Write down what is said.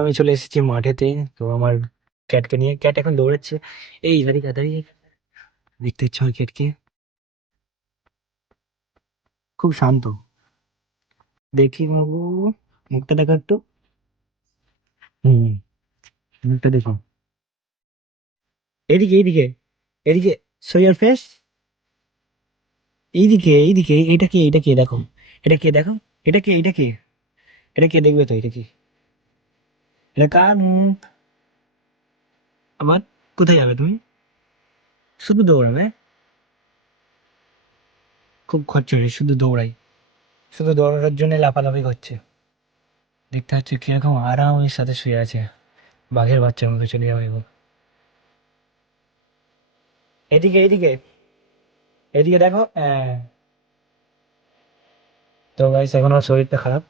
আমি চলে এসেছি মাঠেতে। তো আমার ক্যাটকে নিয়ে, ক্যাট এখন দৌড়াচ্ছে। এই এদিকে তাড়াতাড়ি, দেখতে ইচ্ছে হয় ক্যাটকে। খুব শান্ত। দেখি বাবু, মুখটা দেখো একটু। হুম, মুখটা দেখো। এদিকে এইদিকে, এদিকে, শো ইয়ার ফেস। এইদিকে এইদিকে, এটা কে দেখো, এটা কে দেখো, এটা কে, এটা কে দেখবে তো, এটা কি, এটা কার মুখ? আবার কোথায় যাবে তুমি? শুধু দৌড়াবে? খুব খচ্চরে, শুধু দৌড়াই, শুধু দৌড়ানোর জন্য লাফালাফি করছে। দেখতে হচ্ছে কিরকম আরামের সাথে শুয়ে আছে, বাঘের বাচ্চার মতো চলে যাবে এবার। এদিকে এদিকে, এদিকে দেখো। হ্যাঁ। তো গাইস এখন ওর শরীরটা খারাপ।